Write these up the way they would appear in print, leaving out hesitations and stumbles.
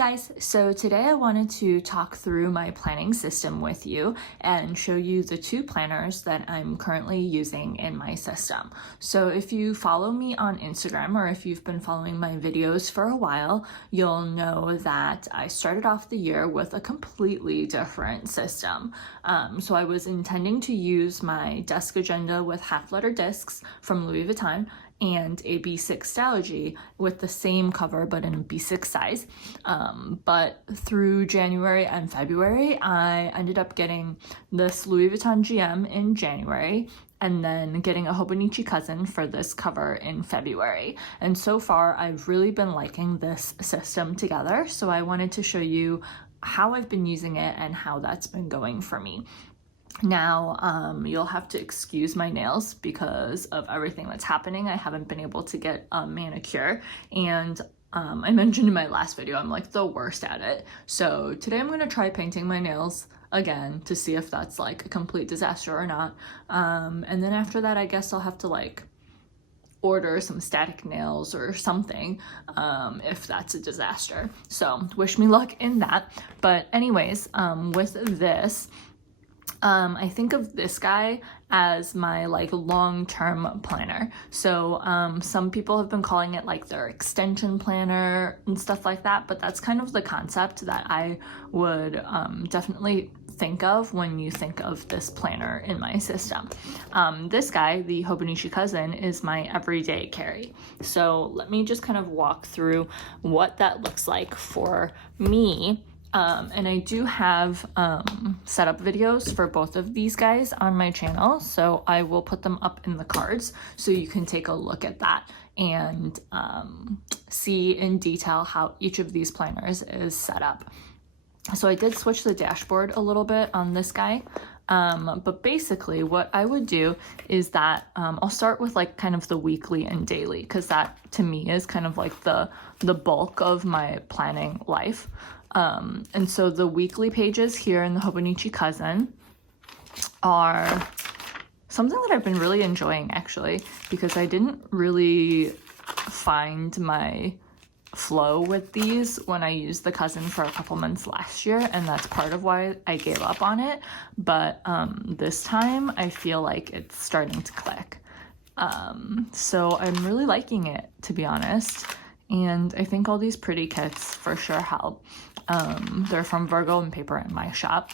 guys, so today I wanted to talk through my planning system with you and show you the two planners that I'm currently using in my system. So if you follow me on Instagram or if you've been following my videos for a while, you'll know that I started off the year with a completely different system. So I was intending to use my desk agenda with half-letter discs from Louis Vuitton and a B6 Stalogy with the same cover but in a B6 size. But through January and February, I ended up getting this Louis Vuitton GM in January and then getting a Hobonichi Cousin for this cover in February. And so far, I've really been liking this system together. So I wanted to show you how I've been using it and how that's been going for me. Now, you'll have to excuse my nails because of everything that's happening. I haven't been able to get a manicure, and I mentioned in my last video, I'm like the worst at it. So today I'm going to try painting my nails again to see if that's like a complete disaster or not. And then after that, I guess I'll have to like order some static nails or something if that's a disaster. So wish me luck in that. But anyways, with this, I think of this guy as my like long-term planner. So some people have been calling it like their extension planner and stuff like that, but that's kind of the concept that I would definitely think of when you think of this planner in my system. This guy, the Hobonichi Cousin, is my everyday carry. So let me just kind of walk through what that looks like for me. And I do have setup videos for both of these guys on my channel, so I will put them up in the cards so you can take a look at that and see in detail how each of these planners is set up. So I did switch the dashboard a little bit on this guy, but basically what I would do is that I'll start with like kind of the weekly and daily, because that to me is kind of like the bulk of my planning life. And so the weekly pages here in the Hobonichi Cousin are something that I've been really enjoying actually, because I didn't really find my flow with these when I used the Cousin for a couple months last year, and that's part of why I gave up on it. But this time I feel like it's starting to click. So I'm really liking it, to be honest. And I think all these pretty kits for sure help. They're from Virgo Paper in my shop.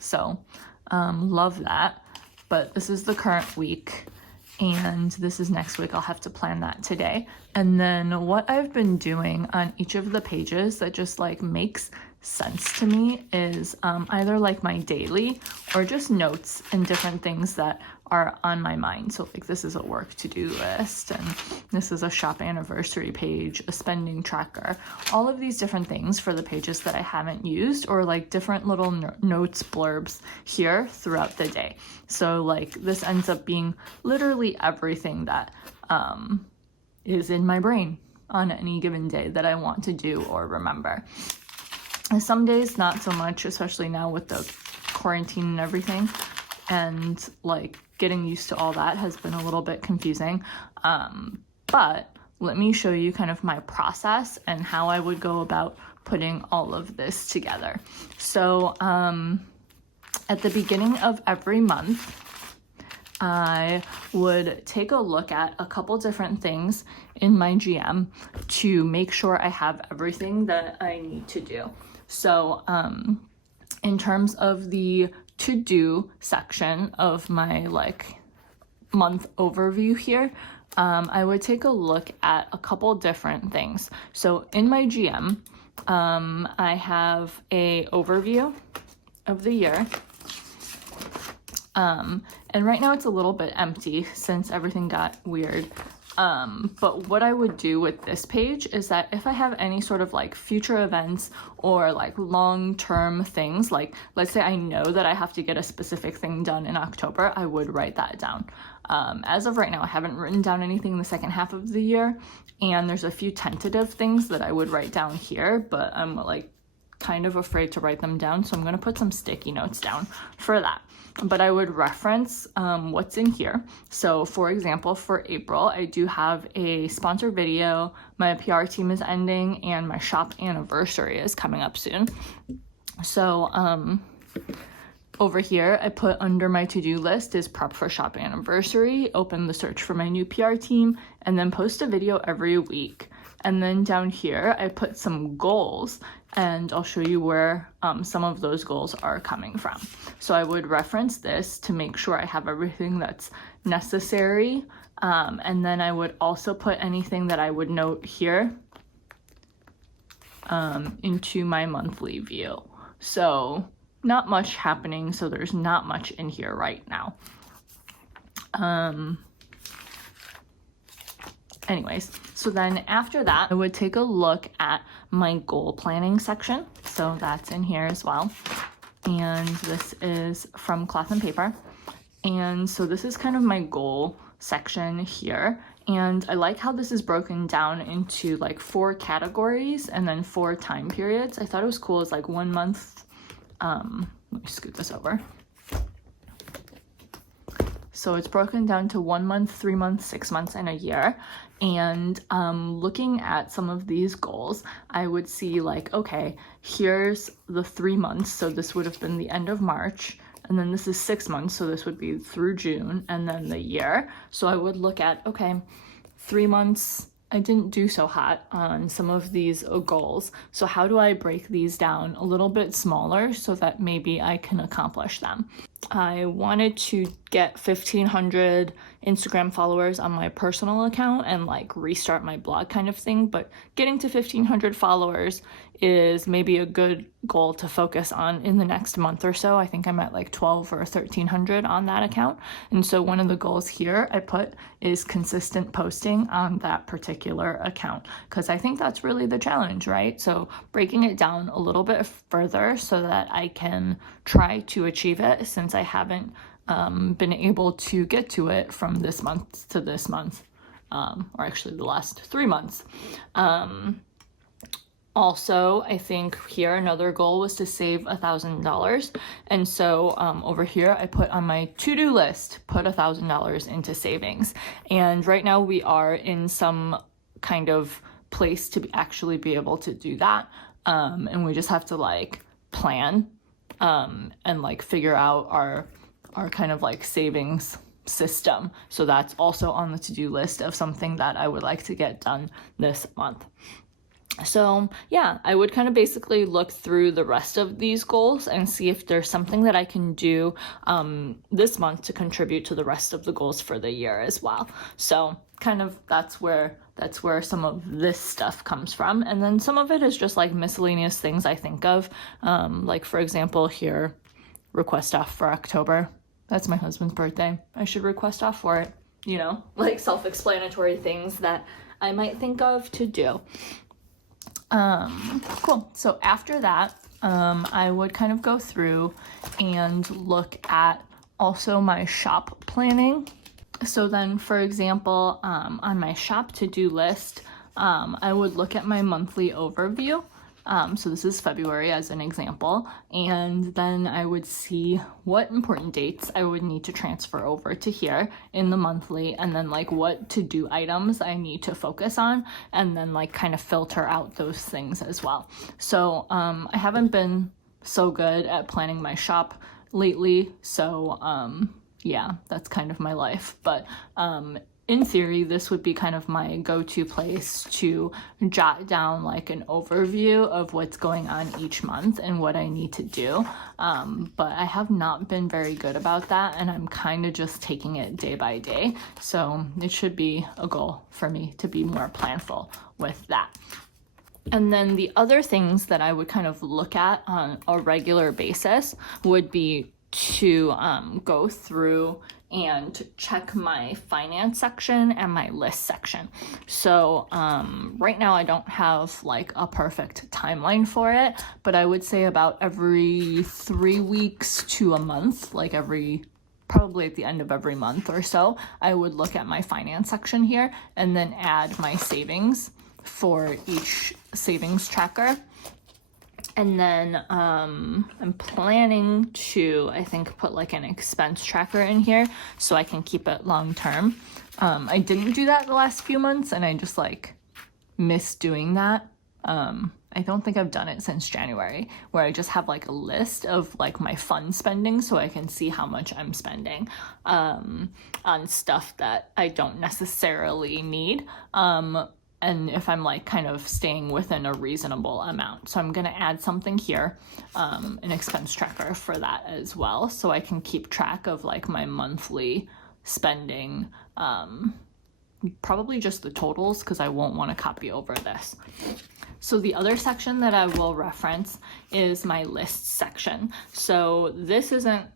So, love that. But this is the current week, and this is next week. I'll have to plan that today. And then what I've been doing on each of the pages that just like makes sense to me is either like my daily or just notes and different things that are on my mind. So like this is a work to-do list, and this is a shop anniversary page, a spending tracker, all of these different things for the pages that I haven't used, or like different little notes blurbs here throughout the day. So like this ends up being literally everything that is in my brain on any given day that I want to do or remember. And some days not so much, especially now with the quarantine and everything, and like getting used to all that has been a little bit confusing. But let me show you kind of my process and how I would go about putting all of this together. So at the beginning of every month, I would take a look at a couple different things in my GM to make sure I have everything that I need to do. So in terms of the to-do section of my like month overview here, I would take a look at a couple different things. So in my GM, I have a overview of the year. And right now it's a little bit empty since everything got weird. But what I would do with this page is that if I have any sort of like future events or like long-term things, like let's say I know that I have to get a specific thing done in October, I would write that down. As of right now, I haven't written down anything in the second half of the year, and there's a few tentative things that I would write down here, but I'm like kind of afraid to write them down, so I'm going to put some sticky notes down for that. But I would reference what's in here. So for example, for April, I do have a sponsored video, my PR team is ending, and my shop anniversary is coming up soon. So over here, I put under my to-do list is prep for shop anniversary, open the search for my new PR team, and then post a video every week. And then down here, I put some goals, and I'll show you where some of those goals are coming from. So I would reference this to make sure I have everything that's necessary. And then I would also put anything that I would note here into my monthly view. So not much happening, so there's not much in here right now. Anyways, so then after that, I would take a look at my goal planning section. So that's in here as well. And this is from Cloth and Paper. And so this is kind of my goal section here. And I like how this is broken down into like 4 categories and then 4 time periods. I thought it was cool. It's like 1 month. Let me scoot this over. So it's broken down to 1 month, 3 months, 6 months, and a year. And looking at some of these goals, I would see like, okay, here's the 3 months. So this would have been the end of March. And then this is 6 months. So this would be through June, and then the year. So I would look at, okay, 3 months, I didn't do so hot on some of these goals. So how do I break these down a little bit smaller so that maybe I can accomplish them? I wanted to get 1,500 Instagram followers on my personal account and like restart my blog kind of thing, but getting to 1,500 followers is maybe a good goal to focus on in the next month or so. I think I'm at like 12 or 1,300 on that account. And so one of the goals here I put is consistent posting on that particular account, because I think that's really the challenge, right? So breaking it down a little bit further so that I can try to achieve it, since I haven't been able to get to it from this month to this month, or actually the last 3 months. Also, I think here another goal was to save $1,000. And so over here, I put on my to-do list, put $1,000 into savings. And right now we are in some kind of place to actually be able to do that. And we just have to like plan and like figure out our kind of like savings system. So that's also on the to-do list of something that I would like to get done this month. So yeah, I would kind of basically look through the rest of these goals and see if there's something that I can do this month to contribute to the rest of the goals for the year as well. So kind of that's where some of this stuff comes from. And then some of it is just like miscellaneous things I think of. Like for example here, request off for October. That's my husband's birthday. I should request off for it, you know, like self-explanatory things that I might think of to do. Cool. So after that, I would kind of go through and look at also my shop planning. So then, for example, on my shop to-do list, I would look at my monthly overview. So this is February as an example, and then I would see what important dates I would need to transfer over to here in the monthly, and then like what to-do items I need to focus on, and then like kind of filter out those things as well. So I haven't been so good at planning my shop lately, so yeah, that's kind of my life. But in theory, this would be kind of my go-to place to jot down like an overview of what's going on each month and what I need to do. But I have not been very good about that, and I'm kind of just taking it day by day. So it should be a goal for me to be more planful with that. And then the other things that I would kind of look at on a regular basis would be to go through and check my finance section and my list section. So right now I don't have like a perfect timeline for it, but I would say about every 3 weeks to a month, like probably at the end of every month or so, I would look at my finance section here and then add my savings for each savings tracker. And then I'm planning to, I think, put like an expense tracker in here so I can keep it long term. I didn't do that the last few months, and I just like miss doing that. I don't think I've done it since January, where I just have like a list of like my fun spending so I can see how much I'm spending on stuff that I don't necessarily need. And if I'm like kind of staying within a reasonable amount. So I'm gonna add something here, an expense tracker for that as well, so I can keep track of like my monthly spending, probably just the totals because I won't want to copy over this. So the other section that I will reference is my lists section. So this isn't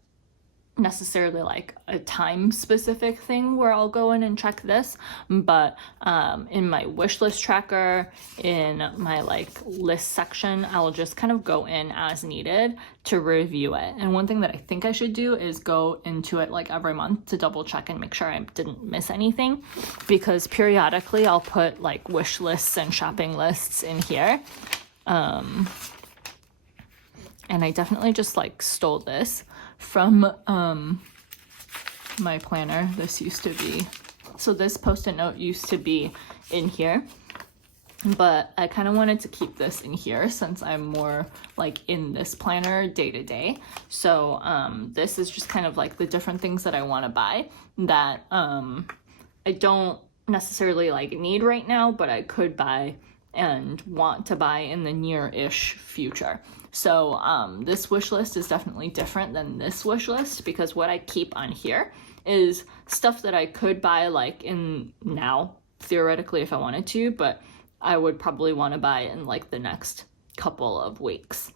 necessarily like a time specific thing where I'll go in and check this, but in my wish list tracker, in my like list section, I'll just kind of go in as needed to review it. And one thing that I think I should do is go into it like every month to double check and make sure I didn't miss anything, because periodically I'll put like wish lists and shopping lists in here. And I definitely just like stole this from my planner. This used to be, so this post-it note used to be in here, but I kind of wanted to keep this in here since I'm more like in this planner day to day. So this is just kind of like the different things that I want to buy that I don't necessarily like need right now, but I could buy and want to buy in the near-ish future. So this wish list is definitely different than this wish list, because what I keep on here is stuff that I could buy like in now, theoretically, if I wanted to, but I would probably want to buy in like the next couple of weeks.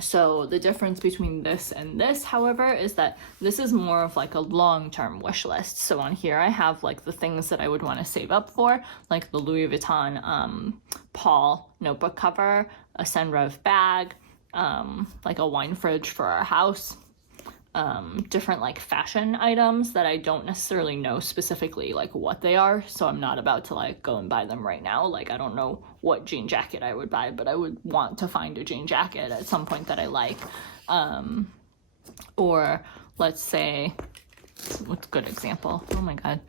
So the difference between this and this, however, is that this is more of like a long-term wish list. So on here I have like the things that I would want to save up for, like the Louis Vuitton Paul notebook cover, a Senreve bag, like a wine fridge for our house, different like fashion items that I don't necessarily know specifically like what they are, so I'm not about to like go and buy them right now. Like I don't know what jean jacket I would buy, but I would want to find a jean jacket at some point that I like. Or let's say, what's a good example? Oh my god.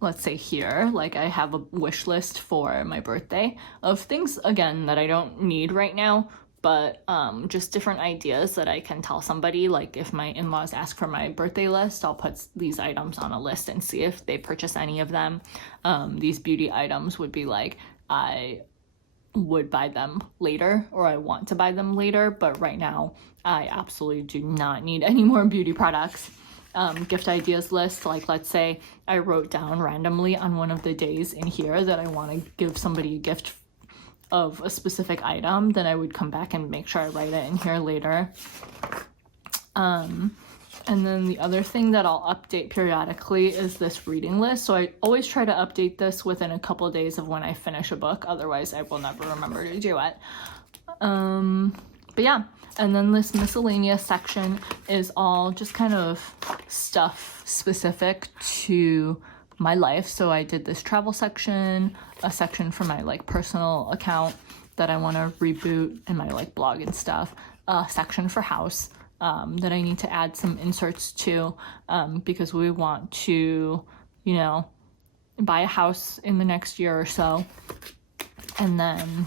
Let's say here, like I have a wish list for my birthday of things, again, that I don't need right now, but just different ideas that I can tell somebody. Like if my in-laws ask for my birthday list, I'll put these items on a list and see if they purchase any of them. These beauty items would be like, I would buy them later, or I want to buy them later, but right now I absolutely do not need any more beauty products. Gift ideas list, like let's say I wrote down randomly on one of the days in here that I want to give somebody a gift of a specific item, then I would come back and make sure I write it in here later. And then the other thing that I'll update periodically is this reading list. So I always try to update this within a couple days of when I finish a book, otherwise I will never remember to do it. But yeah, and then this miscellaneous section is all just kind of stuff specific to my life. So I did this travel section, a section for my like personal account that I want to reboot, and my like blog and stuff, a section for house that I need to add some inserts to, because we want to, you know, buy a house in the next year or so. And then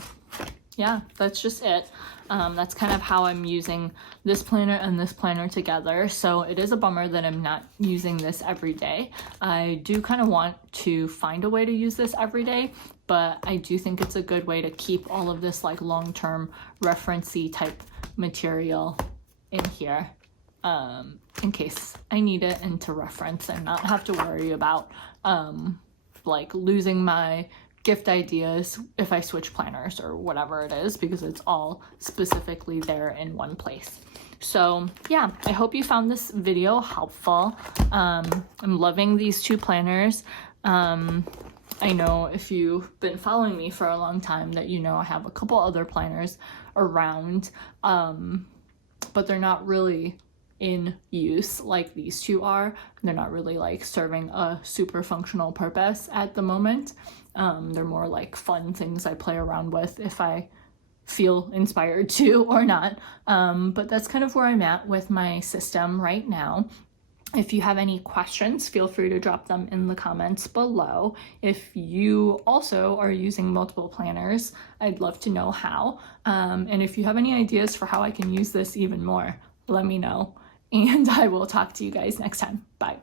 yeah, that's just it. That's kind of how I'm using this planner and this planner together. So it is a bummer that I'm not using this every day. I do kind of want to find a way to use this every day, but I do think it's a good way to keep all of this like long-term reference-y type material in here, in case I need it and to reference and not have to worry about like losing my gift ideas if I switch planners or whatever it is, because it's all specifically there in one place. So yeah, I hope you found this video helpful. I'm loving these two planners. I know if you've been following me for a long time that you know I have a couple other planners around, but they're not really in use like these two are. They're not really like serving a super functional purpose at the moment. They're more like fun things I play around with if I feel inspired to or not. But that's kind of where I'm at with my system right now. If you have any questions, feel free to drop them in the comments below. If you also are using multiple planners, I'd love to know how. And if you have any ideas for how I can use this even more, let me know. And I will talk to you guys next time. Bye.